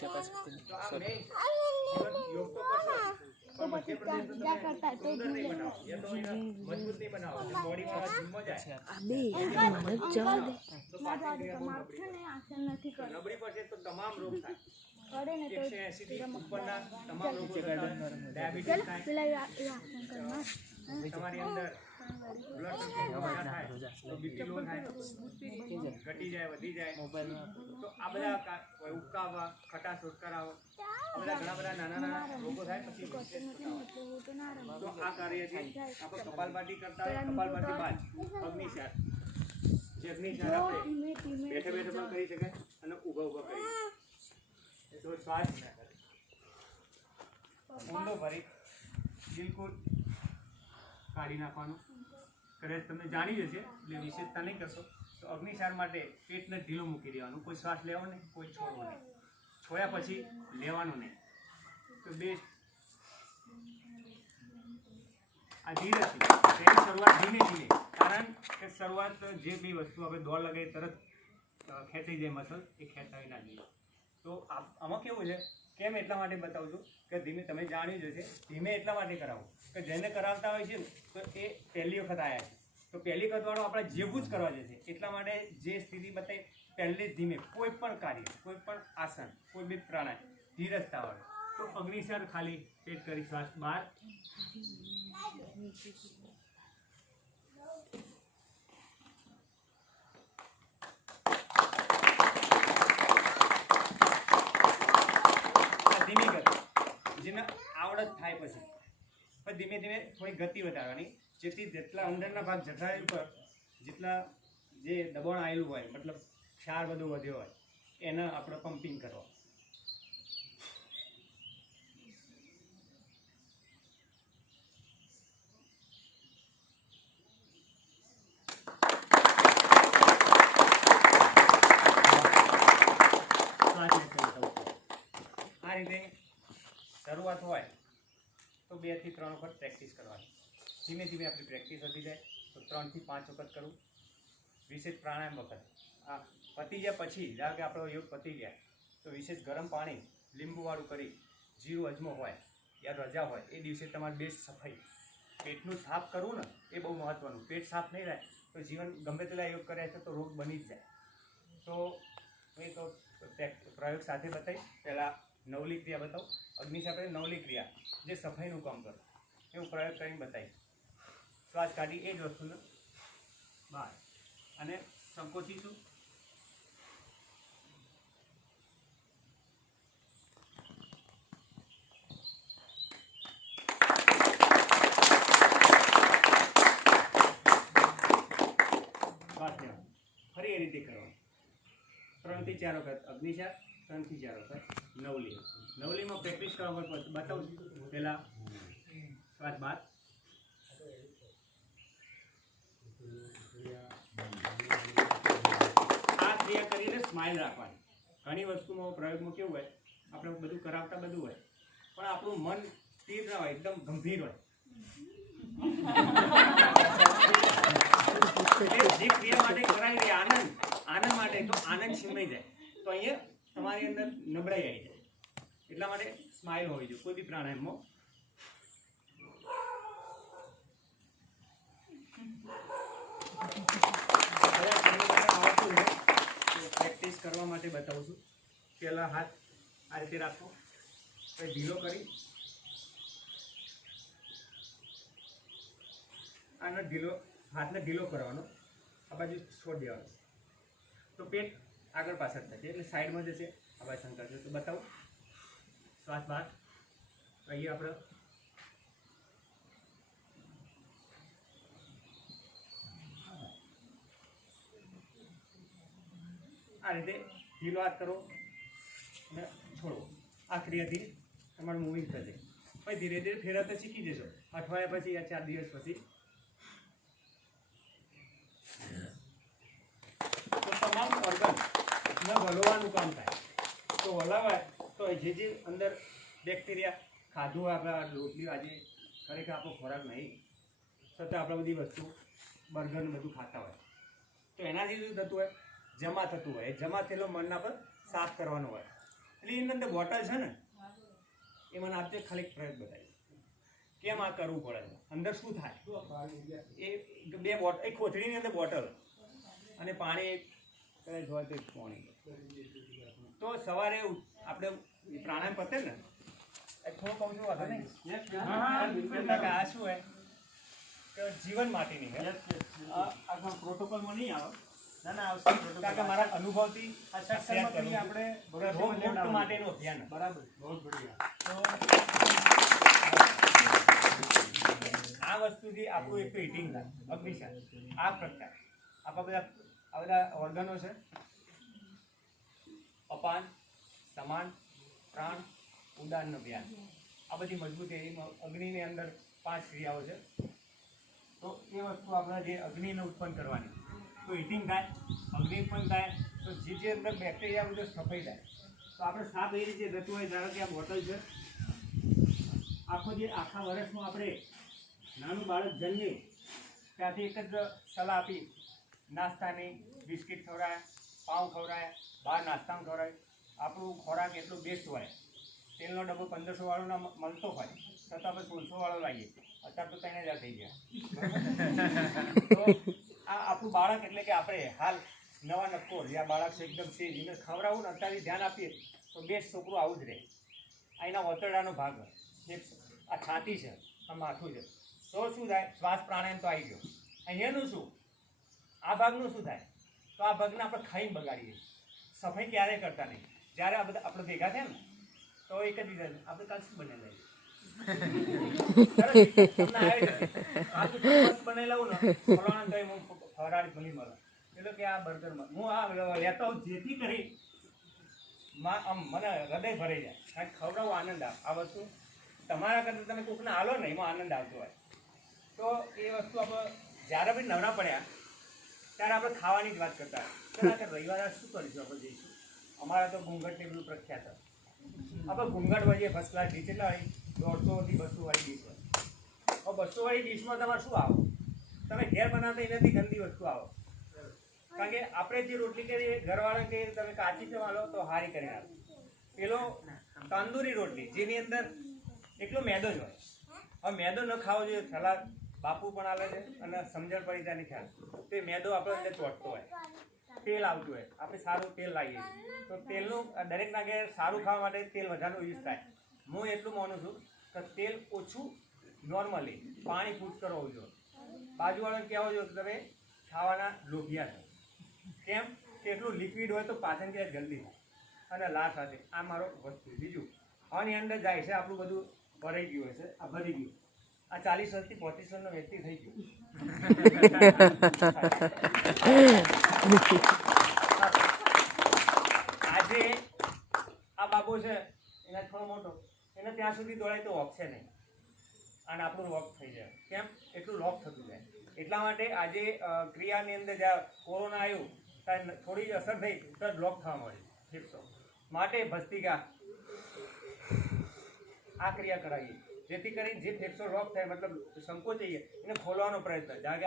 Capacity તો આ મેં જીવન યોગ તો કરશો પણ મધ્ય પ્રદેશ તો તમે સુંદર નહીં બનાવો યા તો એને મજબૂત નહીં બનાવો તો બોડીમાં જીમમાં જાય નબળી પડશે તો તમામ રોગ થાય 180 થી ઉપરના તમામ રોગો ડાયાબિટીસ થાય તમારી અંદર બ્લડ પ્રેશર થાય તો બીપી લો થાય ઘટી જાય વધી જાય તો આ બધા ઉકાવા ખટાશ ઉટકારાઓ આ બધા ઘણા બધા નાના રોગો થાય પછી તો આ કાર્યથી આપણે કપાલભાતી કરતા હોય કપાલભાતી બાદ અગ્નિશાર જે અગ્નિશાર આપણે બેઠે બેઠે પણ કરી શકાય અને ઊભા કરી શકાય તો શ્વાસ ઊંડો ભરી બિલકુલ કાઢી નાખવાનું કદાચ તમને જાણી જશે એટલે વિશેષતા નહીં કરશો તો અગ્નિશાર માટે પેટને ઢીલું મૂકી દેવાનું કોઈ શ્વાસ લેવો નહીં કોઈ છોડવો નહીં છોડ્યા પછી લેવાનું નહીં તો બેસ્ટ આ ધીરેથી તેની શરૂઆત ધીમે ધીમે કારણ કે શરૂઆત જે બી વસ્તુ આપણે દોડ લગાવી તરત ખેંચાઈ જાય મસલ એ ખેંચાવી ના જોઈએ તો આમાં કેવું છે કેમ એટલા માટે બતાવું છું કે ધીમે તમે જાણી જશે ધીમે એટલા માટે કરાવો કે જેને કરાવતા હોય છે ને તો એ પહેલી વખત આવ્યા છે તો પહેલી વખતવાળો આપણે જેવું જ કરવા જશે એટલા માટે જે સ્થિતિ બતાવી પહેલે જ ધીમે કોઈ પણ કાર્ય કોઈ પણ આસન કોઈ બી પ્રાણાયામ ધીરજતા હોય તો અગ્નિશાર ખાલી પેટ કરી શ્વાસ બહાર ધીમી ગતિ જેને આવડત થાય પછી ધીમે ધીમે થોડી ગતિ વધારવાની જેથી જેટલા અંદરના ભાગ જઠરાઈ ઉપર જેટલા જે દબાણ આવેલું હોય મતલબ ક્ષાર બધું વધ્યો હોય એને આપણે પમ્પિંગ કરવા આ રીતે શરૂઆત હોય તો 2 થી 3 વખત પ્રેક્ટિસ કરવાની ધીમે ધીમે આપણી પ્રેક્ટિસ વધી જાય તો 3 થી 5 વખત કરું વિશેષ પ્રાણાયામ વખત આ પતી ગયા પછી ધારો કે આપણો યોગ પતી ગયા તો વિશેષ ગરમ પાણી લીંબુવાળું કરી જીરું અજમો હોય યા રજા હોય એ દિવસે તમારે બેસ્ટ સફાઈ પેટનું સાફ કરવું ને એ બહુ મહત્ત્વનું પેટ સાફ નહીં રહે તો જીવન ગમે તેટલા યોગ કર્યા છે તો રોગ બની જ જાય તો એ તો પ્રયોગ સાથે બતાવી પહેલાં નવલી ક્રિયા બતાવું અગ્નિશાર આપણે નવલી ક્રિયા જે સફાઈનું કામ કરે એવું પ્રયોગ કરીને બતાવી શ્વાસ કાઢી એ જ વસ્તુને બહાર અને સંકોચીશું શ્વાસ લેવાનું ફરી એ રીતે કરવાનું 3 થી 4 વખત અગ્નિશાર 3 થી 4 વખત નવલીમાં પ્રેક્ટિસ કરવા પર બતાવું છું પહેલાં શ્વાસ બહાર આ ક્રિયા કરીને સ્માઇલ રાખવાની ઘણી વસ્તુમાં પ્રયોગમાં કેવું હોય આપણે બધું કરાવતા બધું હોય પણ આપણું મન સ્થિર ના હોય એકદમ ગંભીર હોય જે ક્રિયા માટે કરાવી રહી આનંદ માટે તો આનંદ છીનવાઈ જાય તો અહીંયા તમારી અંદર નબળાઈ આવી જાય એટલા માટે સ્માઇલ હોવી જોઈએ કોઈ બી પ્રાણાયામમાં પ્રેક્ટિસ કરવા માટે બતાવું છું પહેલાં હાથ આ રીતે રાખો પછી ઢીલો કરી આનો હાથને ઢીલો કરવાનો આ બાજુ છોડી દેવાનો તો પેટ આગળ પાછળ થશે એટલે સાઈડમાં જશે આ બાજુ શંકર છે તો બતાવું શ્વાસ બહાર અહીંયા આપણે આ રીતે ઢીલો હાથ કરો અને છોડો આ ક્રિયાથી તમારું મૂવિંગ થશે પછી ધીરે ધીરે ફેરવતા શીખી જશો અઠવાડિયા પછી યા 4 દિવસ પછી તો તમામ ઓર્ગનને હલવાનું કામ થાય તો હલાવાય તો જે અંદર બેક્ટેરિયા ખાધું આપણા રોટલી આજે ખરેખર આપણો ખોરાક નહીં છતાં આપણે બધી વસ્તુ બર્ગર ને બધું ખાતા હોય તો એનાથી શું થતું હોય જમા થતું હોય જમા થયેલો મનના પર સાફ કરવાનો હોય એટલે એની અંદર બોટલ છે ને એ મને આપજે, ખાલી એક પ્રયોગ બતાવી કેમ આ કરવું પડે, અંદર શું થાય. એ બે બોટલ, એક કોથળીની અંદર બોટલ અને પાણી હોય તો પાણી. તો સવારે આપણે પ્રાણાયામ પતે ને થોડું કહું છું વાંધો નહીં. આ શું હોય કે જીવન માટેની આ પ્રોટોકોલમાં નહીં આવે. ના ના આવશે, કારણ કે મારા અનુભવથી આપણે રોગમુક્ત માટેનું અભિયાન. બરાબર, બહુ બઢિયા. તો આ વસ્તુથી આપણું એક હિટિંગ થાય, અગ્નિશાન આ પ્રકાર. આપણા બધા ઓર્ગનો છે, અપાન, સમાન, પ્રાણ, ઉદાન, વ્યાન. આ બધી મજબૂત અગ્નિની અંદર 5 ક્રિયાઓ છે. તો એ વસ્તુ આપણે જે અગ્નિને ઉત્પન્ન કરવાની, તો હીટિંગ થાય, અગ્નિ ઉત્પન્ન થાય, તો જે અંદર બેક્ટેરિયા બધું સફાઈ થાય. તો આપણે સાપ એ રીતે થતું હોય. ધારો કે આ બોટલ છે, આખા વર્ષમાં આપણે નાનું બાળક જન્મે ત્યાંથી એક જ સલાહ આપી, નાસ્તાની, બિસ્કિટ ખવડાયા, પાઉં ખવડાયા, બહાર નાસ્તામાં ખવડાય. આપણું ખોરાક એટલું બેસ્ટ હોય, તેલનો ડબ્બો 1500 વાળો ના મળતો હોય છતાં આપણે 1600 વાળો લાવીએ. અત્યારે તો 3000 થઈ ગયા. તો આ આપણું બાળક એટલે કે આપણે હાલ નવા નક્કો જે આ બાળક છે એકદમ સેજ, એને ખવડાવવું ને અત્યારે ધ્યાન આપીએ તો બેસ્ટ છોકરું આવું જ રહે. આ એના ઓતરડાનો ભાગ હોય, આ છાતી છે, આ માથું છે. તો શું થાય, શ્વાસ પ્રાણાયામ તો આવી ગયો. અહીંયાનું શું, આ ભાગનું શું થાય, તો આ ભાગને આપણે ખાઈને બગાડીએ. સફાઈ ક્યારેય કરતા નહીં. જ્યારે આ બધા આપણે ભેગા થયા ને તો એક જ વિચાર, આપણે કાલ શું બનેલા બનેલા હું ને ફરાળી ભલી મળે એટલે કે આ બર્ગર હું આ લેતો હોઉં જેથી કરી મને હૃદય ભરાઈ જાય. કારણ ખવડાવવું આનંદ આવે. આ વસ્તુ તમારા કરતાં તમે કોઈકને હાલો ને એમાં આનંદ આવતો હોય. તો એ વસ્તુ આપણે જ્યારે બી નવરા પડ્યા ત્યારે આપણે ખાવાની જ વાત કરતા હોય. કે રવિવારે શું કરીશું, આપણે જઈશું. અમારા તો ઘૂંઘટને બધું પ્રખ્યાત હોય. આપણે ઘૂંઘટ વળીએ ફર્સ્ટ ક્લાસ ડીશ, એટલે 150 થી 200 વાળી ડીશ હોય. હવે 200 વાળી ડીશમાં તમારે શું આવો, તમે ઘેર બનાવતા એનાથી ગંદી વસ્તુ આવો. કારણ કે આપણે જે રોટલી કરીએ ઘરવાળા કહીએ તમે કાચી ચવા લો તો હારી કરીને આપો. પેલો તંદૂરી રોટલી જેની અંદર એટલો મેદો જ હોય. હવે મેદો ન ખાવો જોઈએ, સલાદ બાપુ પણ આવે છે અને સમજણ પડી જાય ખ્યાલ. તો એ મેદો આપણે અંદર ચોટતો હોય, તેલ આવતું હોય. આપણે સારું તેલ લાવીએ તો તેલનું દરેકના ઘેર સારું ખાવા માટે તેલ વધારેનો યુઝ થાય. હું એટલું માનું છું કે તેલ ઓછું, નોર્મલી પાણી પુષ્કળ હોવું જોઈએ. બાજુવાળાને કહેવું જોઈએ કે તમે ખાવાના લોભિયા છો. કેમ કે એટલું લિક્વિડ હોય તો પાચન ક્રિયા જલ્દી થાય અને લાશ સાથે. આ મારો વસ્તુ. બીજું આની અંદર જાય છે આપણું બધું ભરાઈ ગયું હોય છે, આ ભરી ગયું. આ 40 વર્ષથી 35 વર્ષનો વ્યક્તિ થઈ ગયો. આજે આ બાબુ છે એના થોડો મોટો, એને ત્યાં સુધી દોડાય તો વોક છે નહીં અને આપણું લોક થઈ જાય. કેમ, એટલું લોક થતું જાય. એટલા માટે આજે ક્રિયાની અંદર જ્યાં કોરોના આવ્યું ત્યારે થોડી અસર થઈ તો લોક થવા મળી ફેફસો માટે ભસ્તિકા આ ક્રિયા કરાવીએ જેથી કરીને જે ફેફસો લોક થાય, મતલબ સંકોચાઈએ એને ખોલવાનો પ્રયત્ન. કારણ કે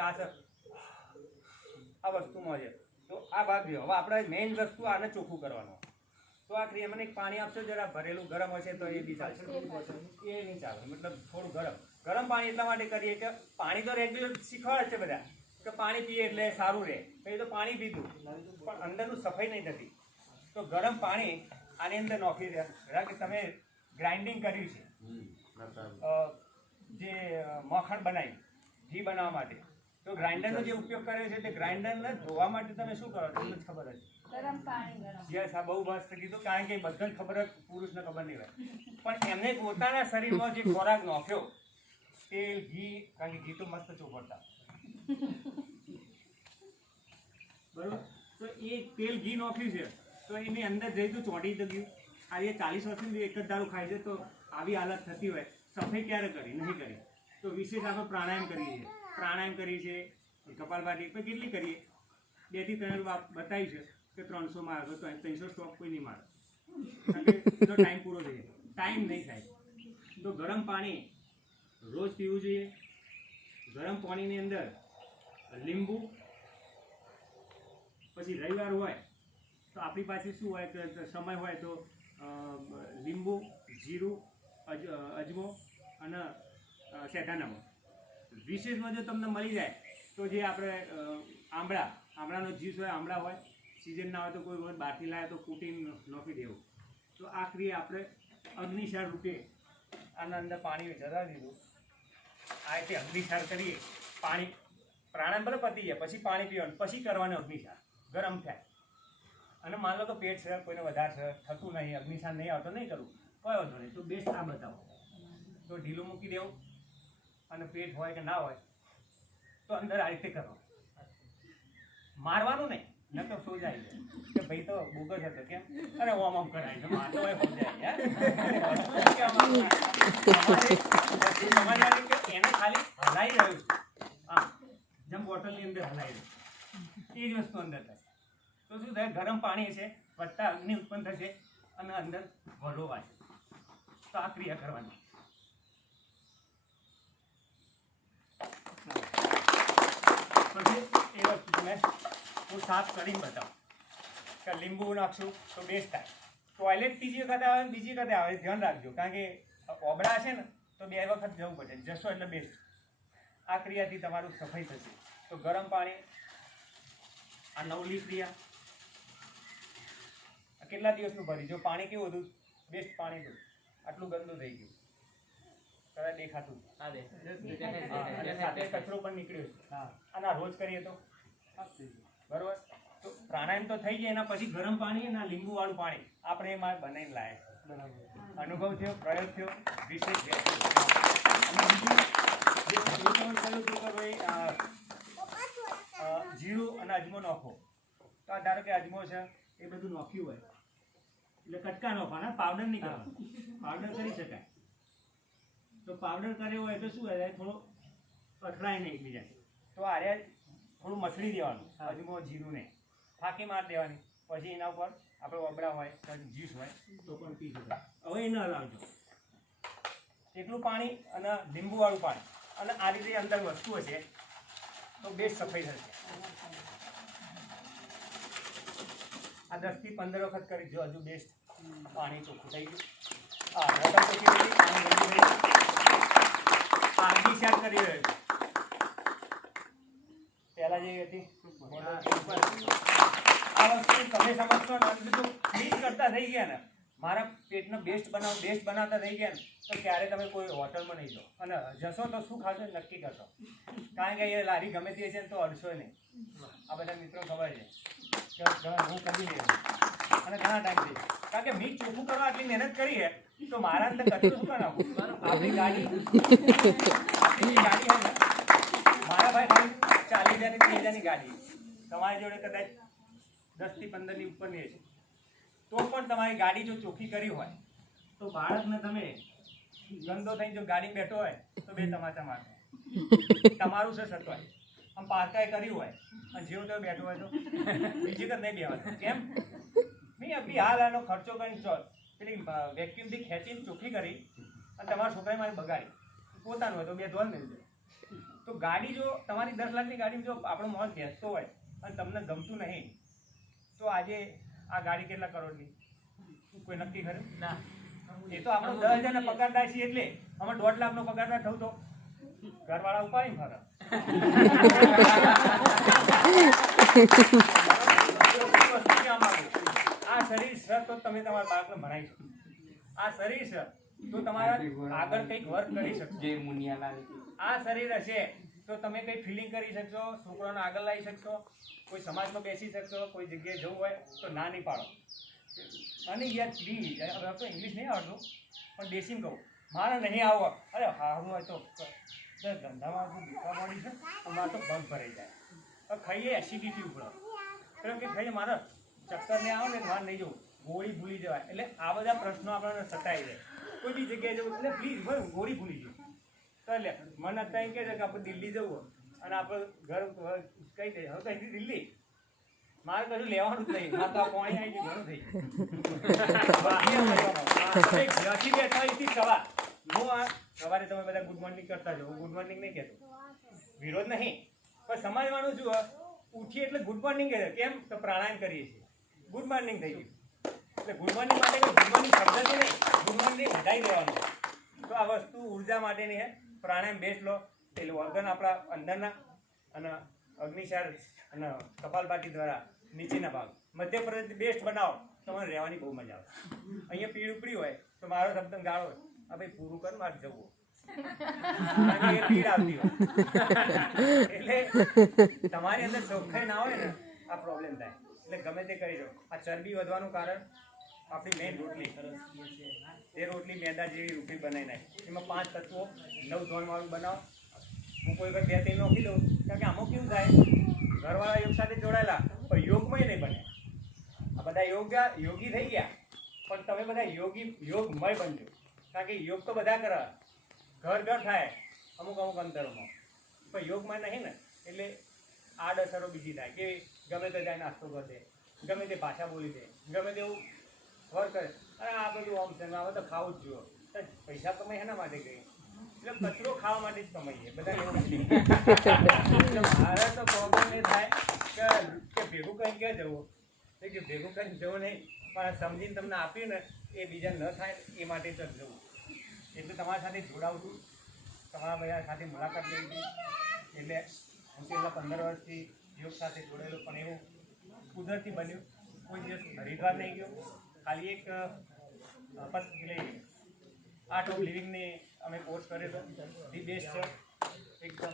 આ વસ્તુમાં છે તો આ ભાગ રહ્યો. હવે આપણે મેઇન વસ્તુ આને ચોખ્ખું કરવાનું. તો આ ક્રિયા મને એક પાણી આપશો જરા, ભરેલું ગરમ હશે તો એ બી ચાલશે. એ નહીં ચાલે, મતલબ થોડું ગરમ પાણી એટલા માટે કરીએ કે પાણી તો રેગ્યુલર શીખવાડે છે બધા કે પાણી પીએ એટલે સારું રહે. તો એ તો પાણી પીધું પણ અંદરનું સફાઈ નહીં થતી. તો ગરમ પાણી આની અંદર નાખી દે. કે તમે ગ્રાઇન્ડિંગ કર્યું છે, જે મખણ બનાવી ઘી બનાવવા માટે, તો ગ્રાઇન્ડરનો જે ઉપયોગ કર્યો છે તે ગ્રાઇન્ડરને ધોવા માટે તમે શું કરો તમને ખબર હશે? ગરમ પાણી. યસ, આ બહુ મસ્ત કીધું. કારણ કે બધાને ખબર હોય, પુરુષને ખબર નહીં હોય. પણ એમને પોતાના શરીરમાં જે ખોરાક નાખ્યો, તેલ, ઘી, કારણ કે ઘી તો મસ્ત ચોપડતા બરોબર. તો એ તેલ ઘી નાખ્યું છે તો એની અંદર જઈ તો ચોંટી તો ગયું. આ એ 40 વર્ષથી એક જ દારૂ ખાય છે તો આવી હાલત થતી હોય. સફાઈ ક્યારે કરી નહીં કરી. તો વિશેષ આપણે પ્રાણાયામ કરીએ છીએ. પ્રાણાયામ કરીએ છીએ, કપાલભાતી પણ કેટલી કરીએ, 2 થી 3 બતાવી છે કે 300 મારે તો 300 સ્ટોપ કોઈ નહીં મારે. કારણ કે એટલો ટાઈમ પૂરો થઈ જાય, ટાઈમ નહીં થાય. તો ગરમ પાણી રોજ પીવું જોઈએ. ગરમ પાણીની અંદર લીંબુ, પછી રવિવાર હોય તો આપણી પાસે શું હોય કે સમય હોય તો લીંબુ, જીરું, અજમો અને શેઢા નમક. વિશેષમાં જો તમને મળી જાય તો જે આપણે આમળાનો જ્યુસ હોય, આમળા હોય, સિઝન ના હોય તો કોઈ વખત બહારથી લાવે તો કૂટીને નાખી દેવું. તો આ ક્રિયા આપણે અગ્નિસાર રૂપે આના અંદર પાણી જરા દીધું. આ રીતે અગ્નિસાર કરીએ. પાણી પ્રાણાયામ ભલે પતી જાય પછી પાણી પીવાનું, પછી કરવાનું અગ્નિસાર ગરમ થાય. અને માન લો કે પેટ છે, કોઈને વધારે થતું નહીં, અગ્નિસાર નહીં આવતો, નહીં કરવું, કોઈ વાંધો નહીં. તો બેસ્ટ આ બતાવો. તો ઢીલું મૂકી દેવું અને પેટ હોય કે ના હોય તો અંદર આ રીતે કરો. મારવાનું નહીં, ન તો સો જાય કે ભાઈ તો બોગસ હતો કેમ, અરે ઓમ ઓમ કરાય છે, મારતો હોય હો જાય. સમજવાની કે એને ખાલી હલાઈ રહ્યું છે, હા, જેમ બોટલની અંદર હલાઈ રહ્યું, એ જ વસ્તુ અંદર થાય. તો શું થાય, ગરમ પાણી છે વધતા અગ્નિ ઉત્પન્ન થશે અને અંદર વલોવાય. તો આ ક્રિયા કરવાની. પછી એ વસ્તુ તમે હું સાફ કરીને બતાવું કે લીંબુ નાખશું તો બેસ્ટ થાય. ટોયલેટ ત્રીજી વખતે આવે, બીજી વખતે આવે, ધ્યાન રાખજો, કારણ કે ઓબળા છે ને તો 2 વખત જવું પડે. જશો એટલે બેસ્ટ. આ ક્રિયાથી તમારું સફાઈ થશે. તો ગરમ પાણી, આ નવલી ક્રિયા. કેટલા દિવસનું ભરી, જો પાણી કેવું હતું, બેસ્ટ પાણી હતું, આટલું ગંદુ થઈ ગયું, કદાચ દેખાતું અને સાથે કચરો પણ નીકળ્યો છે. અને આ રોજ કરીએ તો બરોબર. તો પ્રાણાયામ તો થઈ જાય, એના પછી ગરમ પાણી અને લીંબુ વાળું પાણી આપણે એમાં બનાવીને લાયા. અનુભવ થયો, પ્રયોગ થયો, વિશેષ જીરું અને અજમો નાખો. તો ધારો કે અજમો છે એ બધું નાખ્યું હોય એટલે કટકા નાખવાના, પાવડર નહીં કરવાનો. પાવડર કરી શકાય. તો પાવડર કર્યો હોય તો શું હોય, થોડો અથડાય નહીં એકબીજા. તો આરે થોડું મસળી દેવાનું, અજમો જીરું ને ફાંકી મારી દેવાની. પછી એના ઉપર આપણે ઓબળા હોય, જ્યુસ હોય તો પણ પી શકાય. હવે એ ન લાવજો એટલું પાણી અને લીંબુવાળું પાણી. અને આ રીતે અંદર વસ્તુઓ છે તો બેસ્ટ સફાઈ થશે. આ 10 થી 15 વખત કરી જો, હજુ બેસ્ટ પાણી ચોખ્ખું થઈ ગયું. હા, બોટલ ચોખ્ખી થઈ ગઈ, પાણી ગંદુ થઈ ગયું. આગી શાક કરી રહ્યો છે પહેલા જે હતી. આ વસ્તુ તમે સમજશો ને, બધું ક્લીન કરતા થઈ ગયા ને, મારા પેટનો બેસ્ટ બનાવતા થઈ ગયા ને, તો ક્યારે તમે કોઈ હોટલમાં નહીં જાઓ. અને જશો તો શું ખાશો નક્કી કરશો, કારણ કે એ લારી ગમે તે છે ને તો અડશો નહીં. આ બધા મિત્રો ખબર છે કે હું કરી લઉં અને ઘણા ટાઈમથી, કારણ કે મીટ ચોખ્ખું કરવા આટલી મહેનત કરી છે તો મારા અંદર કચરો શું કરાવું. આપણી ગાડી છે ને, મારા ભાઈ ખાલી 40,000 ની 30,000ની ગાડી, તમારી જોડે કદાચ 10 થી 15 ની ઉપરની છે, તો પણ તમારી ગાડી જો ચોખ્ખી કરી હોય તો બાળકને તમે ગંદો થઈને જો ગાડી બેઠો હોય તો 2 તમાચા મારતો. તમારું છે સટવાય. આમ પાર્કાએ કર્યું હોય અને જેવું તો બેઠો હોય તો બીજી વખત નહીં બેવાનું. કેમ નહીં, આપણી હાલ આનો ખર્ચો કરીને પેલી વેક્યુમથી ખેંચીને ચોખ્ખી કરી અને તમારા છોકરાએ મારી બગાડી, પોતાનું હોય તો 2 ધોલ નહીં જાય. તો ગાડી જો તમારી 10 લાખની ગાડીમાં જો આપણો માહોલ બેસતો હોય અને તમને ગમતું નહીં, તો આજે આ ગાડી કેટલા કરોડની કોઈ નક્કી ખરું ના. એ તો આપણો 10,000 પગારદાર છીએ એટલે અમે 1.5 લાખનો પગારદાર થવું તો ઘરવાળા ઉપાડીને ફરે. આ શરીર છે તો તમે તમારા બાળકને ભણાવી શકો. આ શરીર છે તો તમારા આગળ કંઈક વર્ક કરી શકશો. આ શરીર હશે તો તમે કંઈ ફિલિંગ કરી શકશો, છોકરાને આગળ લાવી શકશો, કોઈ સમાજમાં બેસી શકશો, કોઈ જગ્યાએ જવું હોય તો ના નહીં પાડો. અને યાર પ્લીઝ, હવે તો ઇંગ્લિશ નહીં આવડતું પણ દેશીમાં કહું, મારે નહીં આવો, અરે સારું હોય તો ધંધામાં ભૂખા પડી છે અમારે તો બંધ ભરાઈ જાય. ખાઈએ એસિડિટી ઉપર પેલો કે ખાઈએ મારે ચક્કર ને આવે ને મારે નહીં જવું, ગોળી ભૂલી જવાય. એટલે આ બધા પ્રશ્નો આપણને સતાઈ જાય. કોઈ બી જગ્યાએ જવું એટલે પ્લીઝ ભાઈ ગોળી ભૂલી જવું. તો એટલે મને અત્યારે એમ કહે છે કે આપણે દિલ્હી જવું અને આપણે ઘર કઈ દઈએ, હવે તો દિલ્હી મારે કશું લેવાનું જ નહીં, મારે તો પાણી આવી ગયું ઘણું થઈ ગયું. સવારે તમે બધા ગુડ મોર્નિંગ કરતા જાઓ, ગુડ મોર્નિંગ નહીં કહેતો, વિરોધ નહીં, પણ સમજવાનું શું, ઉઠીએ એટલે ગુડ મોર્નિંગ કહે. કેમ તો પ્રાણાયામ કરીએ છીએ, ગુડ મોર્નિંગ થઈ ગયું. એટલે ગુડ મોર્નિંગ માટે ગુડ મોર્નિંગ શબ્દથી નહીં, ગુડ મોર્નિંગ વધારી દેવાનું. તો આ વસ્તુ ઉર્જા માટેની છે. પ્રાણાયામ બેસ્ટ લો એટલે ઓર્ગન આપણા અંદરના અને અગ્નિશાળ અને કપાલભાતી દ્વારા નીચેના ભાગ મધ્યપ્રદેશ બેસ્ટ બનાવો, તમારે રહેવાની બહુ મજા આવે. અહીંયા પીળ ઉપડી હોય તો મારો શબ્દ ગાળો હોય, આ ભાઈ પૂરું કર મારે જવું, એ પીડ આવતી હોય. એટલે તમારી અંદર ચોખ્ખાઈ ના હોય ને આ પ્રોબ્લેમ થાય. એટલે ગમે તે કરી દો. આ ચરબી વધવાનું કારણ આપણી મેઇન રોટલી, એ રોટલી મેદા જેવી રોટલી બનાવી નાખે. એમાં 5 તત્વો 9 ધોણવાળું બનાવો. હું કોઈ વખત 2-3 નોખી દઉં, કારણ કે આમાં કેવું થાય, ઘરવાળા યોગ સાથે જોડાયેલા પણ યોગમય નહીં બને. આ બધા યોગી થઈ ગયા પણ તમે બધા યોગમય બનજો. કારણ કે યોગ તો બધા કરે, ઘર થાય અમુક અંતરોમાં, પણ યોગમાં નહીં ને. એટલે આડઅસરો બીજી થાય કે ગમે તે જાય નાસ્તો કરે, ગમે તે ભાષા બોલી દે, ગમે તેવું વર્ક કરે. અરે આ બધું આમ છે, હવે તો ખાવું જ જોઈએ. પૈસા કમાઈ એના માટે ગઈ, એટલે કચરો ખાવા માટે જ કમાઈએ બધા. મારે તો પ્રોબ્લેમ એ થાય કે ભેગું કંઈ ક્યાં જવું, કે ભેગું કંઈ જવું નહીં, પણ સમજીને તમને આપ્યું ને એ બીજા ન થાય એ માટે જ જવું. એટલે તમારા સાથે જોડાવું છું, તમારા બધા સાથે મુલાકાત લઈ હતી. એટલે હું છેલ્લા 15 વર્ષથી યોગ સાથે જોડાયેલો, પણ એવું કુદરતી બન્યું. કોઈ દિવસ હરિદ્વાર નહીં ગયો, ખાલી એક આર્ટ ઓફ લિવિંગની અમે કોર્સ કર્યો હતો. ધી બેસ્ટ છે એકદમ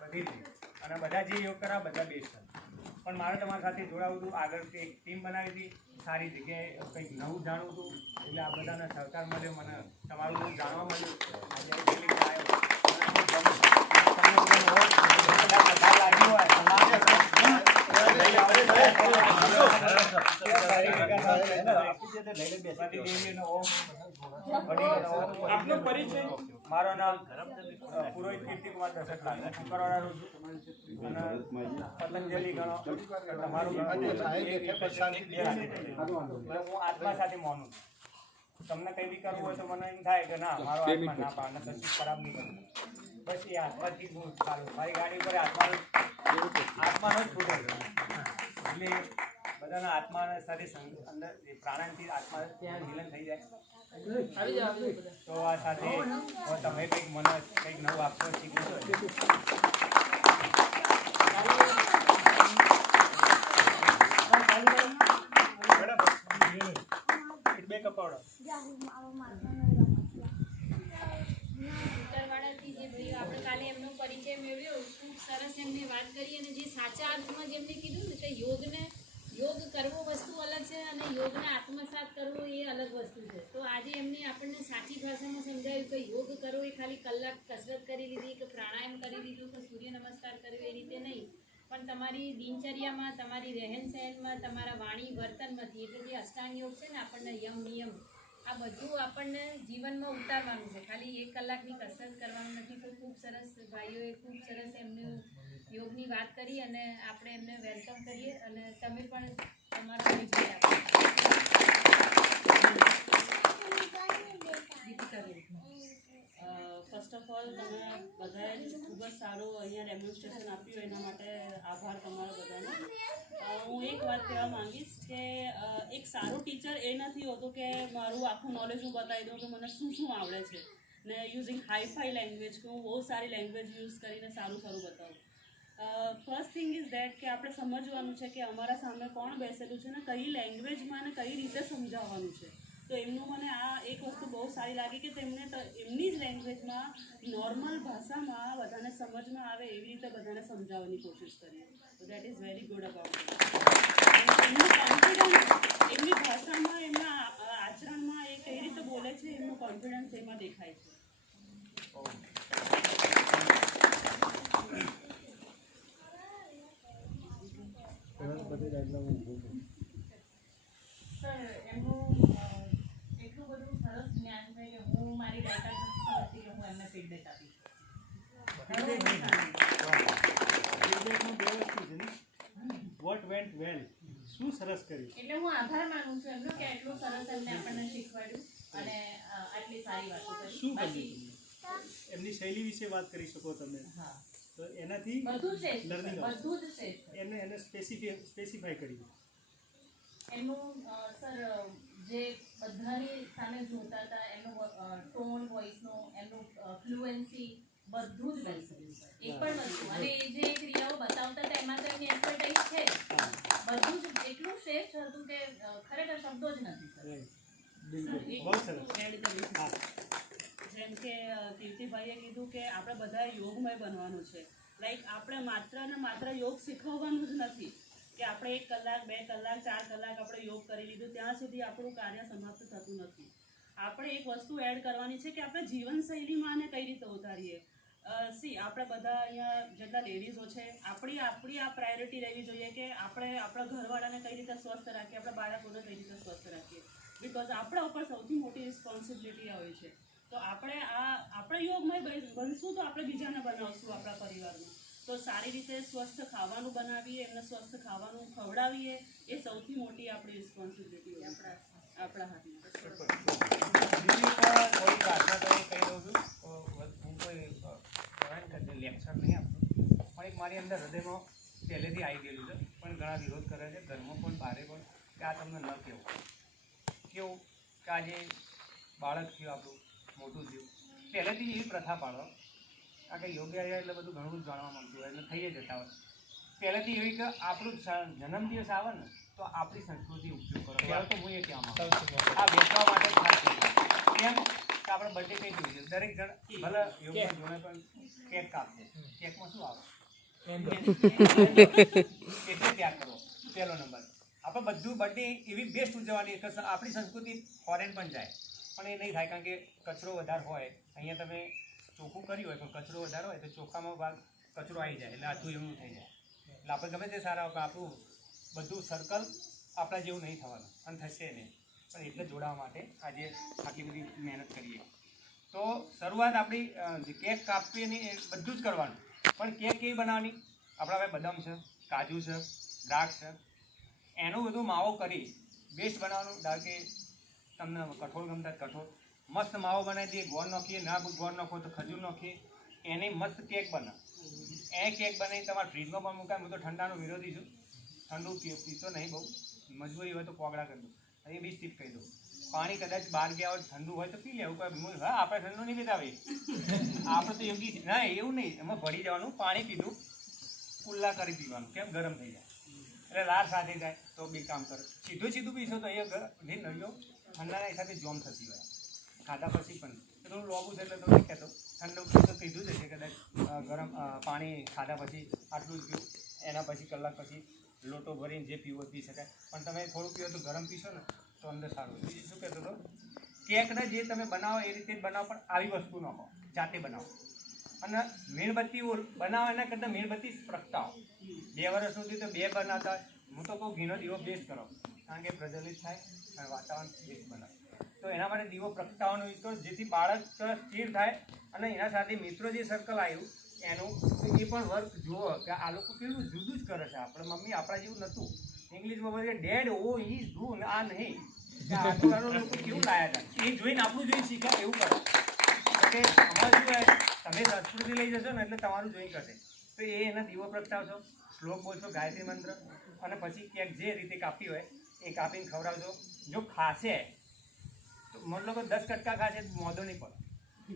બધી રીતે, અને બધા જે યોગ કરા બધા બેસ્ટ છે. પણ મારે તમારી સાથે જોડાવું હતું, આગળ એક ટીમ બનાવી હતી, સારી જગ્યાએ કંઈક નવું જાણવું હતું. એટલે આ બધાને સહકાર મળ્યો, મને તમારું બધું જાણવા મળ્યું. આજે કેટલી રીતે આવ્યો આપનો પરિચય. મારો નામ પુરોહિત કીર્તિકુમાર દશરથલાલ, શુક્રવારે રોજ અને પતંજલિ ગણો તમારું. હું આત્મા સાથે માનું છું. તમને કંઈ બી કરવું હોય તો મને એમ થાય કે ના મારો આત્મા ના પાડે, કશું ખરાબ નહીં કરવું. બસ એ આત્માથી હું ચાલું. મારી ગાડી પર આત્માનો જ છૂટે. એટલે બધાના આત્મા સાથે અંદર પ્રાણાયામથી આત્મા મિલન થઈ જાય. તો આ સાથે તમે કંઈક મને કંઈક નવું આપશો, શીખશો. આપણે કાલે એમનો પરિચય મેળવ્યો, ખૂબ સરસ એમને વાત કરી. અને જે સાચા અર્થમાં જેમને કીધું ને કે યોગ કરવો વસ્તુ અલગ છે અને યોગને આત્મસાત કરવો એ અલગ વસ્તુ છે. તો આજે એમને આપણને સાચી ભાષામાં સમજાવ્યું કે યોગ કરવો એ ખાલી કલાક કસરત કરી લીધી કે પ્રાણાયામ કરી લીધું કે સૂર્ય નમસ્કાર કર્યો એ રીતે નહીં, પણ તમારી દિનચર્યામાં, તમારી રહેન સહેનમાં, તમારા વાણી વર્તનમાંથી, એટલે જે અષ્ટાંગ યોગ છે ને આપણને યમ નિયમ આ બધું આપણને જીવનમાં ઉતારવાનું છે. ખાલી 1 કલાકની કસરત કરવાનું નથી. તો ખૂબ સરસ ભાઈઓએ ખૂબ સરસ એમનું યોગની વાત કરી અને આપણે એમને વેલકમ કરીએ. અને તમે પણ તમારો પરિચય આપો. ફર્સ્ટ ઓફ ઓલ તમે બધાએ ખૂબ જ સારું અહીંયા ડેમોન્સ્ટ્રેશન આપ્યું, એના માટે આભાર તમારો બધાનો. હું એક વાત કહેવા માંગીશ કે એક સારો ટીચર એ નથી હોતો કે મારું આખું નોલેજ હું બતાવી દઉં કે મને શું શું આવડે છે ને યુઝિંગ હાઈ-ફાઈ લેંગ્વેજ, કે હું બહુ સારી લેંગ્વેજ યુઝ કરીને સારું બતાવું. ફર્સ્ટ થિંગ ઇઝ દેટ કે આપણે સમજવાનું છે કે અમારા સામે કોણ બેસેલું છે ને કઈ લેંગ્વેજમાં ને કઈ રીતે સમજાવવાનું છે. તો એમનું મને આ એક વસ્તુ બહુ સારી લાગી કે તેમણે એમની જ લેંગ્વેજમાં નોર્મલ ભાષામાં બધાને સમજમાં આવે એવી રીતે બધાને સમજાવવાની કોશિશ કરીએ. તો that is very good about it. એમનું કોન્ફિડન્સ એમની ભાષામાં, એમના આચરણમાં એ કઈ રીતે બોલે છે, એમનું કોન્ફિડન્સ એમાં દેખાય છે. એમનું એટલું બધું સરસ જ્ઞાન છે કે હું મારી લાયકાત નથી સમજતી કે હું એમને ફીડબેક આપીશ. વોટ વેન્ટ વેલ, શું સરસ કર્યું. એટલે હું આભાર માનું છું એમનો કે એટલું સરસ એમને આપણને શીખવાડ્યું અને આટલી સારી વાતો કરી. શું કર્યું એમની શૈલી વિશે વાત કરી શકો તમે. હા, તો એનાથી બધું શ્રેષ્ઠ, લર્નિંગ બધું જ શ્રેષ્ઠ. એને સ્પેસિફાઈ કર્યું. એનું સર જે બધાની સામે જોતા હતા એમનો ટોન વોઇસનો એમનું ફ્લુએન્સી બધું જ બેસ્ટ એક પણ વસ્તુ અને એ જે ક્રિયાઓ બતાવતા હતા એમાં તો એમની એક્સપર્ટાઇઝ છે બધું જ એટલું શ્રેષ્ઠ હતું કે ખરેખર શબ્દો જ નથી સર બહુ સરસ. એડ કરી હા. જેમ કે કીર્તિભાઈએ કીધું કે આપણે બધા યોગમય બનવાનું છે. લાઈક આપણે માત્ર ને માત્ર યોગ શીખવવાનું જ નથી કે આપણે 1 કલાક 2 કલાક 4 કલાક આપણે યોગ કરી લીધું ત્યાં સુધી આપણું કાર્ય સમાપ્ત થતું નથી. આપણે એક વસ્તુ એડ કરવાની છે કે આપણે જીવનશૈલીમાં આને કઈ રીતે ઉતારીએ. આપણે બધા અહીંયા જેટલા લેડીઝો છે આપણી આ પ્રાયોરિટી રહેવી જોઈએ કે આપણે આપણા ઘરવાળાને કઈ રીતે સ્વસ્થ રાખીએ, આપણા બાળકોને કઈ રીતે સ્વસ્થ રાખીએ. બિકોઝ આપણા ઉપર સૌથી મોટી રિસ્પોન્સિબિલિટી હોય છે. તો આપણે યોગમય બનશું તો આપણે બીજાને બનાવશું આપણા પરિવારનું. તો સારી રીતે સ્વસ્થ ખાવાનું બનાવીએ, એમને સ્વસ્થ ખાવાનું ખવડાવીએ એ સૌથી મોટી આપણી રિસ્પોન્સિબિલિટી હોય આપણા હાથમાં. બીજી એક થોડી પ્રાર્થના તો એ કહી દઉં છું. હું કોઈ લેક્ચર નહીં આપતો, પણ એક મારી અંદર હૃદયમાં પહેલેથી આવી ગયેલું છે, પણ ઘણા વિરોધ કરે છે ઘરમાં પણ બહારે પણ કે આ તમને ન કેવું કે આજે બાળક થયું આપણું મોટું થયું પહેલેથી એવી પ્રથા પાડો. કારણ કે યોગ્ય આવ્યા એટલે બધું ઘણું બધું જાણવા મળતું હોય એટલે થઈ જતા હોય. પહેલેથી એવી કે આપણું જન્મદિવસ આવે ને તો આપણી સંસ્કૃતિ ઉપયોગ કરો. ત્યારે તો હું એ કહેવા માંગુ આ વેચવા માટે ખાસ કેમ કે આપણે બર્થડે કઈ જોયું છે દરેક જણ ભલે યોગમાં જોડે પણ કેક કાપશે. કેકમાં શું આવે એટલે ત્યાગ કરવો પહેલો નંબર. આપણે બધું બર્થડે એવી બેસ્ટ ઉજવવાની કે આપણી સંસ્કૃતિ ફોરેન પણ જાય પણ એ નહીં થાય કારણ કે કચરો વધારે હોય. અહીંયા તમે ચોખ્ખું કર્યું હોય પણ કચરો વધારે હોય તો ચોખામાં ભાગ કચરો આવી જાય એટલે આટલું એવું થઈ જાય. એટલે આપણે ગમે તે સારા પણ આપણું બધું સર્કલ આપણા જેવું નહીં થવાનું અને થશે નહીં. પણ એટલે જોડાવા માટે આજે આટલી બધી મહેનત કરીએ. તો શરૂઆત આપણી કેક કાપવીની એ બધું જ કરવાનું. પણ કેક કેવી બનાવવાની? આપણા પાસે બદામ છે, કાજુ છે, દ્રાક્ષ છે, એનું બધું માવો કરી બેસ્ટ બનાવવાનું. ધારો કે તમને કઠોળ ગમતા કઠોળ મસ્ત માવો બનાવી દઈએ, ગોળ નાખીએ, ના ગોળ નાખો તો ખજૂર નાખીએ, એની મસ્ત કેક બને. એ કેક બનાવી તમારે ફ્રીજમાં પણ મૂકાય. હું તો ઠંડાનો વિરોધી છું, ઠંડુ પીતો નહીં, બહુ મજબૂરી હોય તો કોગળા કરી દઉં. એ બી ટીપ કહી દઉં. પાણી કદાચ બહાર ગયા હોય ઠંડુ હોય તો પી લેવું. કોઈ હા આપણે ઠંડુ નહીં પીતા ભાઈ, આપણે તો યોગી ના એવું નહીં. એમાં ભરી જવાનું, પાણી પીધું, કુલ્લા કરી પીવાનું. કેમ? ગરમ થઈ જાય એટલે લાર સાથે જાય તો બી કામ કરે. સીધું પીશો તો અહીંયા નળીઓ ઠંડાના હિસાબે જોમ થતી હોય. ખાધા પછી પણ થોડું લોબું છે એટલે તો નહીં કહેતો. ઠંડુ તો પીધું જ છે કદાચ ગરમ પાણી ખાધા પછી આટલું જ પીવું. એના પછી કલાક પછી લોટો ભરીને જે પીવો પી શકાય. પણ તમે થોડું પીવો તો ગરમ પીશો ને તો અંદર સારું. બીજું શું કહેતો હતો? કેકને જે તમે બનાવો એ રીતે જ બનાવો, પણ આવી વસ્તુ નાખો, જાતે બનાવો. અને મીણબત્તી બનાવો એના કરતાં મીણબત્તી પ્રગટાવો. 2 વર્ષ સુધી તો 2 બનાવતા હોય. હું તો કહું ઘીનો દીવો બેસ્ટ કરો કારણ કે પ્રજ્વલિત થાય અને વાતાવરણ બેસ્ટ બનાવે. તો એના માટે દીવો પ્રગટાવવાનો તો જેથી બાળક સ્થિર થાય અને એના સાથે મિત્રો જે સર્કલ આવ્યું એનું એ પણ વર્ક જુઓ કે આ લોકો કેવું જુદું જ કરે છે. આપણે મમ્મી આપણા જેવું નહોતું. ઇંગ્લિશમાં બોલે ડેડ ઓ ઈ ડુ આ નહીં કે આજુબાજુ લોકો કેવું લાયા હતા એ જોઈને આપણું જોઈને શીખે એવું કરે. કે અમારે શું હોય તમે સંસ્કૃતિ લઈ જશો ને એટલે તમારું જોઈ કરશે. તો એના દીવો પ્રગટાવશો, શ્લોક બોલશો, ગાયત્રી મંત્ર, અને પછી કેક જે રીતે કાપી હોય એ કાપીને ખવડાવજો. જો ખાશે તો મતલબ 10 કટકા ખાશે મોઢો નહીં પડે.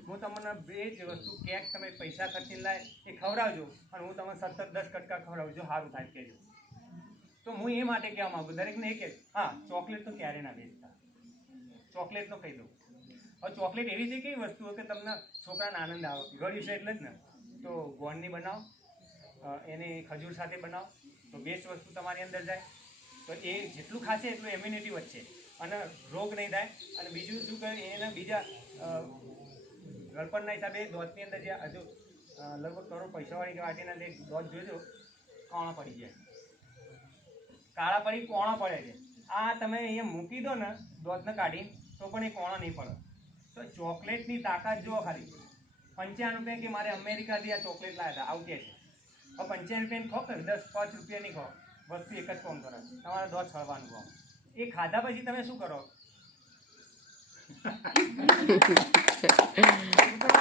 હું તમને બે જ વસ્તુ કેક તમે પૈસા ખર્ચીને લાય એ ખવડાવજો અને હું તમને સતત 10 કટકા ખવડાવું જો સારું થાય કહેજો. તો હું એ માટે કહેવા માગું દરેકને એ કે હા ચોકલેટ તો ક્યારે ના વેચતા. ચોકલેટનો કહી દઉં. હવે ચોકલેટ એવી છે કેવી વસ્તુ કે તમને છોકરાને આનંદ આવે. ગળ્યું છે એટલે જ ને. તો ગોળની બનાવો, એને ખજૂર સાથે બનાવો તો બેસ્ટ વસ્તુ તમારી અંદર જાય. તો એ જેટલું ખાશે એટલું ઇમ્યુનિટી વધશે અને રોગ નહીં થાય. અને બીજું શું કહે એના બીજા ગળપણના હિસાબે દોધની અંદર જે હજુ લગભગ કરોડ પૈસાવાળી વાટીના જે દોધ જોઈજો કોણા પડી જાય, કાળા પડી કોણા પડે છે. આ તમે અહીંયા મૂકી દો ને દોધને કાઢી તો પણ એ કોણા નહીં પડે. તો ચોકલેટની તાકાત જુઓ ખાલી. 95 રૂપિયા કે મારે અમેરિકાથી આ ચોકલેટ લાવ્યા હતા આવું કે છે. હવે 95 રૂપિયાની ખો કે 10-5 રૂપિયાની ખો વસ્તુ એક જ કામ કરે તમારે દોધ છળવાનું કામ. એ ખાધા પછી તમે શું કરો?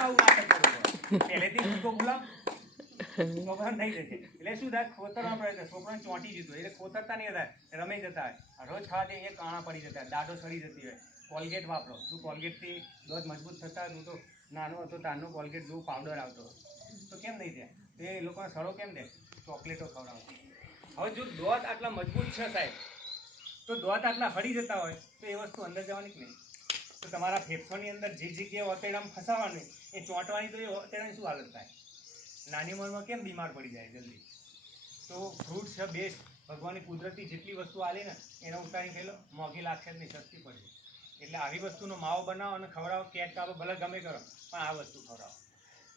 આવું નાટક કરવું પડે. પહેલેથી દૂધ તો ગુલાબ છોકરાને થઈ જશે એટલે શું થાય ખોતરવા પડે છે છોકરાને ચોંટી જતું એટલે ખોતરતા નહીં હતા રમી જતા હોય રોજ ખાવાથી અહીંયા કાણા પડી જતા હોય દાઢો સડી જતી હોય કોલગેટ વાપરો શું કોલગેટથી દોધ મજબૂત થતા હું તો નાનો હતો તારનો કોલગેટ જેવું પાવડર આવતો તો કેમ નહીં થાય એ લોકોને સડો કેમ દે ચોકલેટો ખવડાવતો હવે જો દોધ આટલા મજબૂત છે સાહેબ તો દોધ આટલા હળી જતા હોય તો એ વસ્તુ અંદર જવાની જ નહીં તો તમારા ફેફસાની અંદર જે જગ્યાએ ઓતેડામાં ફસાવાની એ ચોંટવાની તો એ ઓતેડાની શું હાલત થાય નાની ઉંમરમાં કેમ બીમાર પડી જાય જલ્દી તો ફ્રૂટ છે બેસ્ટ ભગવાનની કુદરતી જેટલી વસ્તુ આલી ને એને ઉતારી ખેલો મોંઘી લાગશે જ નહીં સસ્તી પડશે એટલે આવી વસ્તુનો માવો બનાવો અને ખવડાવો કેક કાપો ભલે ગમે કરો પણ આ વસ્તુ ખવડાવો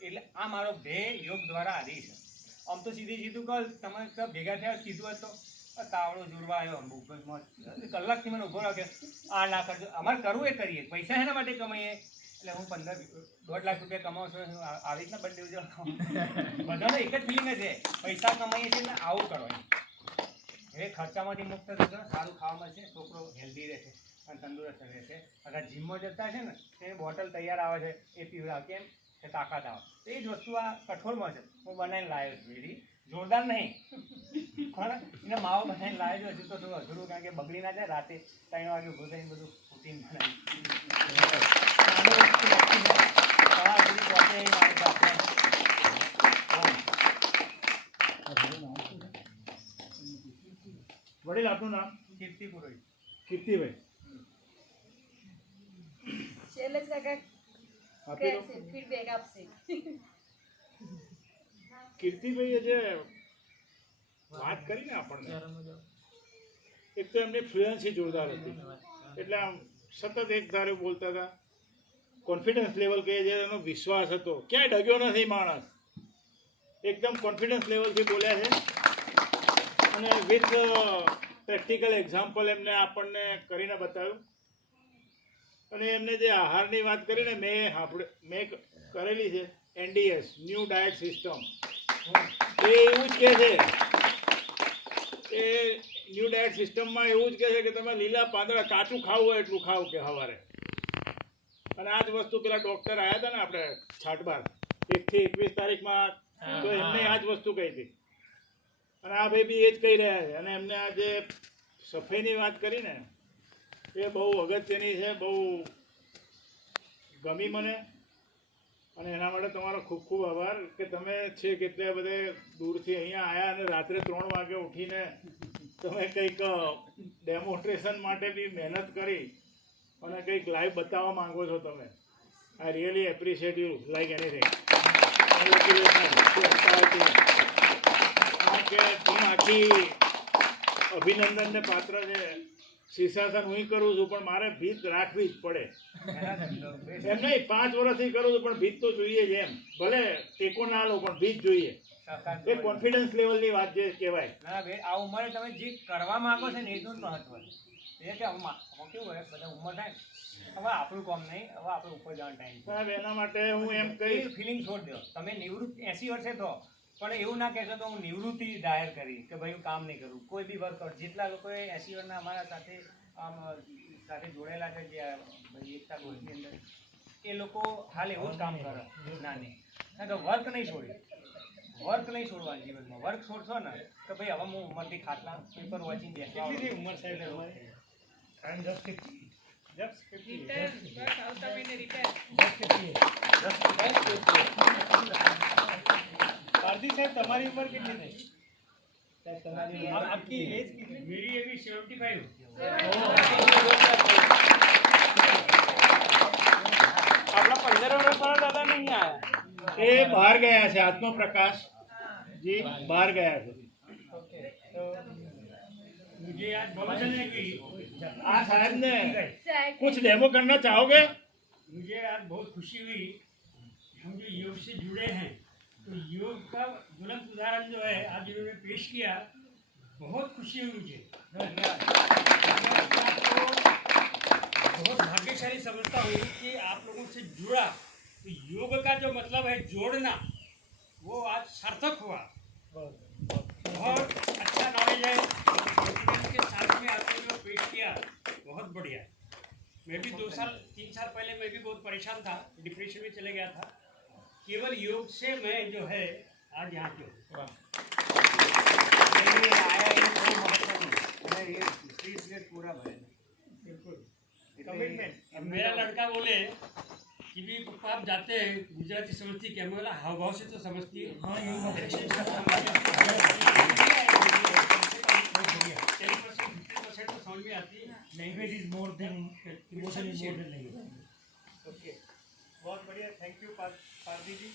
એટલે આ મારો ધ્યેય યોગ દ્વારા આදී છે આમ તો સીધું કહો તમે ભેગા થયા કીધું હોય તો તાવડો જોડવા આવ્યો કલાકથી મને ઊભો રાખ્યો આ ના કરજો અમારે કરવું એ કરીએ પૈસા એના માટે કમાઈએ એટલે હું 1.5 લાખ રૂપિયા કમાઉં છું આવી રીતના બર્થડે ઉજવવાનો બધાનો એક જ ફિલિંગ છે પૈસા કમાઈએ છીએ ને આવું કરો હવે ખર્ચામાંથી મુક્ત થશે સારું ખાવા મળશે છોકરો હેલ્ધી રહેશે અને તંદુરસ્ત રહેશે અગર જીમમાં જતા છે ને તેને બોટલ તૈયાર આવે છે એ પીવડાવ કેમ કે તાકાત આવે તો એ જ વસ્તુ આ કઠોળમાં છે હું બનાવીને લાવ્યો છું એડી જોરદાર નહીં પણ એને માવો બનાવીને લાવ્યો હજુ તો થોડું અધૂરું કારણ કે બગડી ના જાય રાતે 3 વાગે ઊભું થઈને બધું ફૂટીને બનાવી સવાર સુધી પહોંચે એ મારી પાસે વડીલ આપનું નામ કીર્તિ પુરોહિત કીર્તિભાઈ શૈલેષ કાકા આપી દો. કહેશે ફીડબેક આપશે કીર્તિભાઈએ જે વાત કરી ને આપણને એક તો એમની ફ્લુએન્સી જોરદાર હતી એટલે આમ સતત એક ધારે બોલતા હતા કોન્ફિડન્સ લેવલ કહે છે એનો વિશ્વાસ હતો ક્યાંય ડગ્યો નથી માણસ એકદમ કોન્ફિડન્સ લેવલથી બોલ્યા છે અને વિથ પ્રેક્ટિકલ એક્ઝામ્પલ એમને આપણને કરીને બતાવ્યું અને એમને જે આહારની વાત કરીને મેં કરેલી છે NDS ન્યૂ ડાયટ સિસ્ટમ એ એવું જ કહે છે કે ન્યૂ ડાયટ સિસ્ટમમાં એવું જ કહે છે કે તમે લીલા પાંદડા કાચું ખાવું હોય એટલું ખાવ કે સવારે અને આ જ વસ્તુ પેલા ડૉક્ટર આવ્યા હતા ને આપણે છાટબાર 1 થી 21 તારીખમાં તો એમને આ જ વસ્તુ કહી હતી અને આ ભાઈ બી એ જ કહી રહ્યા છે અને એમને આ જે સફાઈની વાત કરી ને એ બહુ અગત્યની છે બહુ ગમી મને અને એના માટે તમારો ખૂબ ખૂબ આભાર કે તમે છે કેટલે બધે દૂરથી અહીંયા આવ્યા અને રાત્રે 3 વાગે ઉઠીને તમે કંઈક ડેમોન્સ્ટ્રેશન માટે બી મહેનત કરી અને કંઈક લાઈવ બતાવવા માંગો છો તમે I really appreciate you like anything કે હું આખી અભિનંદનને પાત્ર છે શીર્ષાસન હું કરું છું પણ મારે ભીત રાખવી જ પડે એમ નહીં 5 વર્ષથી કરું છું પણ ભીત તો જોઈએ જ એમ ભલે ટેકો ના લો પણ ભીત જોઈએ એ કોન્ફિડન્સ લેવલની વાત જે કહેવાય ના ભાઈ આ ઉંમરે તમે જે કરવા માંગો છો ને એનું જ મહત્વ છે એ કે કેવું હોય બધા ઉંમર થાય હવે આપણું કામ નહીં હવે આપણે ઉપર જવાનો ટાઈમ સાહેબ એના માટે હું એમ કહીશ ફિલિંગ છોડ દો તમે નિવૃત્ત 80 વર્ષે થો પણ એવું ના કહેશો તો હું નિવૃત્તિ જાહેર કરી કે ભાઈ હું કામ નહીં કરું કોઈ બી વર્કઆઉટ જેટલા લોકોએ 80 વર્ષના અમારા સાથે સાથે જોડેલા છે જે ભાઈ એકતા ગ્રુપની અંદર એ લોકો હાલ એવું જ કામ કરે ના નહીં તો વર્ક નહીં છોડ્યું વર્ક નહીં છોડવાનું જીવનમાં વર્ક છોડશો ને તો ભાઈ હવે હું ઉંમરથી ખાટલા પેપર વાંચીને બેસવા ઉંમર સાહેબ પાર્થિવ સાહેબ તમારી ઉંમર કેટલી થઈ आपकी एज कितनी मेरी अभी 75 આપણા 15 વર્ષ વાળા દાદા નહીં આયા એ બહાર ગયા છે આત્મપ્રકાશ जी બહાર ગયા છે मुझे आज बहुत चलने की आ साहब ने कुछ डेमो करना चाहोगे मुझे आज बहुत खुशी हुई हम जो योग से जुड़े हैं तो योग का ज्वलंत उदाहरण जो है आज इन्होंने पेश किया बहुत खुशी हुई मुझे बहुत भाग्यशाली समझता हूँ कि आप लोगों से जुड़ा तो योग का जो मतलब है जोड़ना वो आज सार्थक हुआ बहुत अच्छा नॉलेज है के साथ में आपने जो पेश किया बहुत बढ़िया मैं भी 2 साल 3 साल पहले मैं भी बहुत परेशान था डिप्रेशन में चले गया था केवल योग से मैं जो है આ જ હાથ્યો વાહ. અને એ આયા એ બહુ મહત્વનું અને એ 30 મિનિટ પૂરા ભરે બિલકુલ कमिटमेंट मेरा लड़का बोले कि भी पप्पा आप जाते हैं गुजराती समझती क्या? मैं बोला हाव भाव से तो समझती है। हाँ यही बात है 50% तो समझ में आती है। Language is more than emotion is more than language. Okay बहुत बढ़िया थैंक यू पारदी जी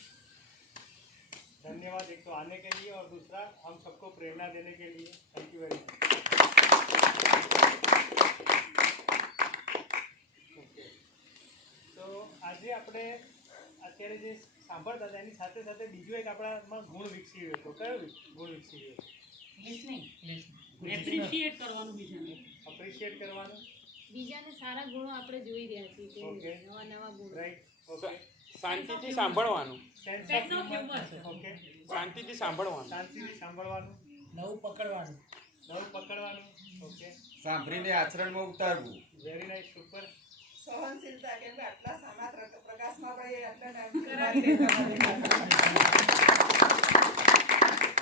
धन्यवाद एक तो आने के लिए और दूसरा हम सबको प्रेरणा देने के लिए थैंक यू वेरी मच તો આજે આપણે અત્યારે જે સાંભળતા હતા એની સાથે સાથે બીજું એક આપણામાં ગુણ વિકસી ગયો હતો કયો ગુણ વિકસી ગયો એપ્રિશિએટ કરવાનું બીજાને. અપ્રિશિએટ કરવાનું બીજાને સારા ગુણો આપણે જોઈ રહ્યા છીએ કે Okay. નવા નવા ગુણો રાઈટ ઓકે શાંતિથી સાંભળવાનું sense Sense of humor. Okay શાંતિથી સાંભળવાનું શાંતિથી સાંભળવાનું नव पकड़वान નવું પકડવાનું ઓકે સાંભળીને આચરણમાં ઉતારવું. વેરી નાઇસ સુપર સહનશીલતા કેમ કે આટલા સામા પ્રકાશમાં આપણે આટલા ટાઈમ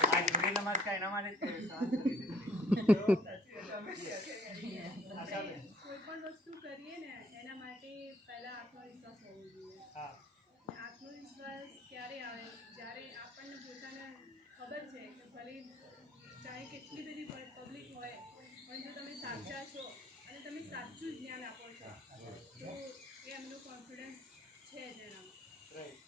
આ સૂર્ય નમસ્કાર એના માટે જ કરે, સહન કરી દે. આશાબેન. કોઈ પણ વસ્તુ કરીએ ને એના માટે પહેલા આત્મવિશ્વાસ હોવો જોઈએ. હા આત્મવિશ્વાસ ક્યારે આવે? જ્યારે આપણને પોતાને ખબર છે કે ભલે ચાહે કેટલી બધી પબ્લિક હોય પણ જો તમે સાચા છો અને તમે સાચું જ્ઞાન આપો છો તો એ એમનો કોન્ફિડન્સ છે જ એનામાં. રાઈટ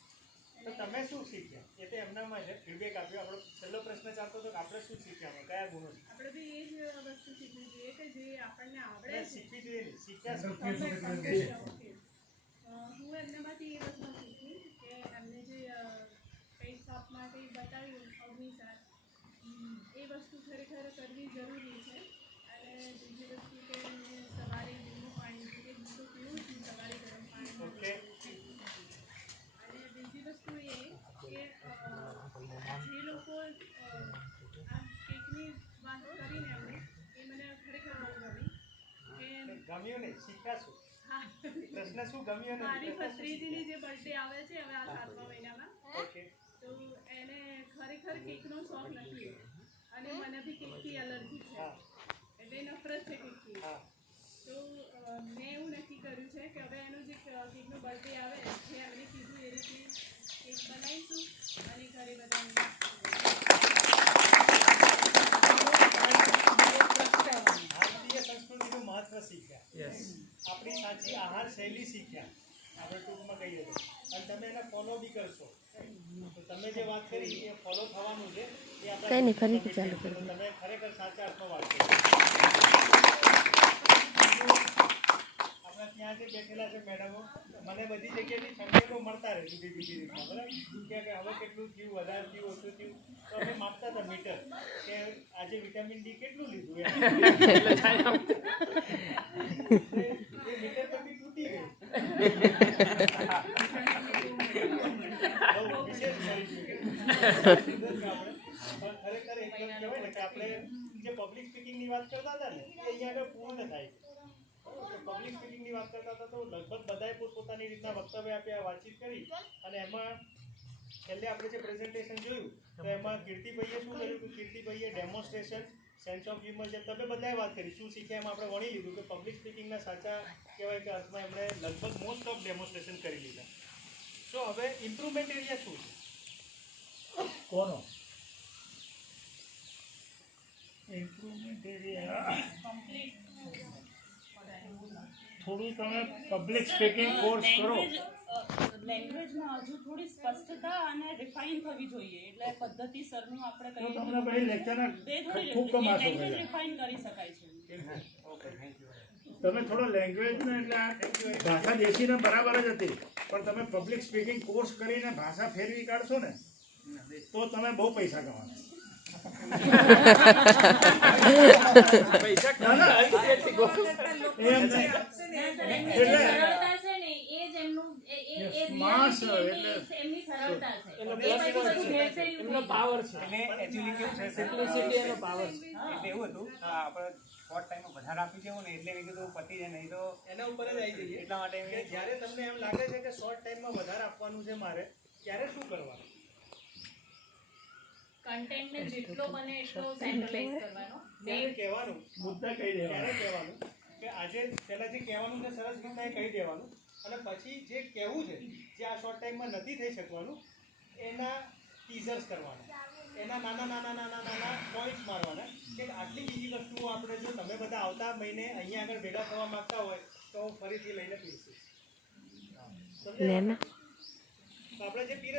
તો તમે શું શીખ્યા એ તો એમનામાં છે ફીડબેક આપ્યો આપણો છેલ્લો પ્રશ્ન ચાલતો હતો કે આપણે શું શીખ્યા કયા ગુણો આપણે બી એ જ વસ્તુ શીખવી જોઈએ કે જે આપણને આવડે છે છે શીખવી જોઈએ નહીં શીખ્યા શું ઓકે. હું એમનામાંથી એ વસ્તુ શીખી કે એમને જે કંઈ શોપમાં કંઈ બતાવ્યું અગ્નિ સર એ વસ્તુ ખરેખર કરવી જરૂરી છે. અને બીજી વસ્તુ કે સવારે લીંબુ પાણી કે લીંબુ પીવું છું સવારે ગરમ પાણી ઓકે અને બીજી વસ્તુ એ કે જે લોકો આ કેકની વાત કરીને એમણે એ મને ખરેખર બહુ ગમી કે ગમ્યું નહીં શીખ્યા શું હા પ્રશ્ન શું ગમ્યો મારી નહીં ભત્રીજીની જે બર્થડે આવે છે હવે આ 7મા મહિનામાં ઓકે તો એને ખરેખર કેકનો શોખ નથી અને મને બી કેકથી એલર્જી છે હા એટલે નફરત છે કેકથી. હા તો મેં એવું નક્કી કર્યું છે કે હવે એનો જે કેકનો બર્થડે આવે જે એમને કીધું એ રીતે કેક બનાવીશું અને ઘરે બધાને ભારતીય સંસ્કૃતિનું મહત્વ શીખ્યા આપણી સાચી આહાર શૈલી શીખ્યા આપણે ટૂંકમાં કહીએ તો અને તમે એને ફોલો બી કરશો તો તમે જે વાત કરી એ ફોલો થવાનું છે એ આપણે ફરીથી ચાલુ કરો તમે ખરેખર સાચા અર્થમાં વાત કરી આપણા ત્યાં જે બેઠેલા છે મેડમો મને બધી જગ્યાએથી સંકેતો મળતા રહે જુદી જુદી રીતના બરાબર કે હવે કેટલું થયું વધારે થયું ઓછું થયું તો અમે માપતા હતા મીટર કે આજે વિટામિન ડી કેટલું લીધું એમ એ મીટર પછી તૂટી ગયું બહુ વિશેષ કરી દીધું આપણે પણ ખરેખર એકદમ કહેવાય ને કે આપણે જે પબ્લિક સ્પીકિંગની વાત કરતા હતા ને એ અહીંયા આગળ પૂર્ણ થાય છે પબ્લિક સ્પીકિંગની વાત કરતા હતા તો લગભગ બધાએ પોતપોતાની રીતના વક્તવ્ય આપ્યા વાતચીત કરી અને એમાં છેલ્લે આપણે જે પ્રેઝન્ટેશન જોયું તો એમાં કીર્તિભાઈએ શું કર્યું કે કીર્તિભાઈએ ડેમોન્સ્ટ્રેશન સેન્સ ઓફ હ્યુમર છે તમે બધાએ વાત કરી શું શીખ્યા એમાં આપણે વણી લીધું કે પબ્લિક સ્પીકિંગના સાચા કહેવાય કે અર્થમાં એમણે લગભગ મોસ્ટ ઓફ ડેમોન્સ્ટ્રેશન કરી લીધા સો હવે ઇમ્પ્રુવમેન્ટ એરિયા શું છે કોનો ઇમ્પ્રુવમેન્ટ એરિયા થોડું તમે પબ્લિક સ્પીકિંગ કોર્સ કરો લેંગ્વેજમાં હજુ થોડી સ્પષ્ટતા અને રિફાઇન થવી જોઈએ એટલે પદ્ધતિસરનું આપણે તો કહીએ તમને પછી લેક્ચરના તે થોડી ખૂબ કમાશો લેંગ્વેજ પહેલા રિફાઇન કરી શકાય છે. ઓકે થેન્ક યુ તમે થોડો લેંગ્વેજને એટલે આ ભાષા દેશીને બરાબર જ હતી પણ તમે પબ્લિક સ્પીકિંગ કોર્સ કરીને ભાષા ફેરવી કાઢશો ને તો તમે બહુ પૈસા કમાશો ના, ના, એમ નહીં. એટલે સરળતા છે ને એ જ એમનું માસ એટલે એમની સરળતા છે એનો એ પછી બધું ભેળસેળ એમનો પાવર છે એટલે એકચ્યુઅલી કેવું છે સિમ્પ્લિસિટી એનો પાવર છે એટલે એવું હતું આપણે શોર્ટ ટાઈમમાં વધારે આપી દેવું ને એટલે મેં કીધું પતી જાય નહીં તો એના ઉપર જ આવી જઈએ એટલા માટે મેં જ્યારે તમને એમ લાગે છે કે શોર્ટ ટાઈમમાં વધારે આપવાનું છે મારે ત્યારે શું કરવાનું કન્ટેન્ટને જેટલો બને એટલો સેન્ટ્રલાઇઝ કરવાનો ત્યારે કહેવાનું મુદ્દા કહી દેવાનું ત્યારે કહેવાનું કે આજે પહેલાં જે કહેવાનું છે સરસ રીતના એ કહી દેવાનું અને પછી જે કહેવું છે જે આ શોર્ટ ટાઈમમાં નથી થઈ શકવાનું એના ટીઝર્સ કરવાના એના નાના પોઈન્ટ્સ મારવાના કે આટલી બીજી વસ્તુઓ આપણે જો તમે બધા આવતા મહિને અહીંયા આગળ ભેગા થવા માંગતા હોય તો હું ફરીથી લઈને પીસીશ. તો આપણે જે પીરે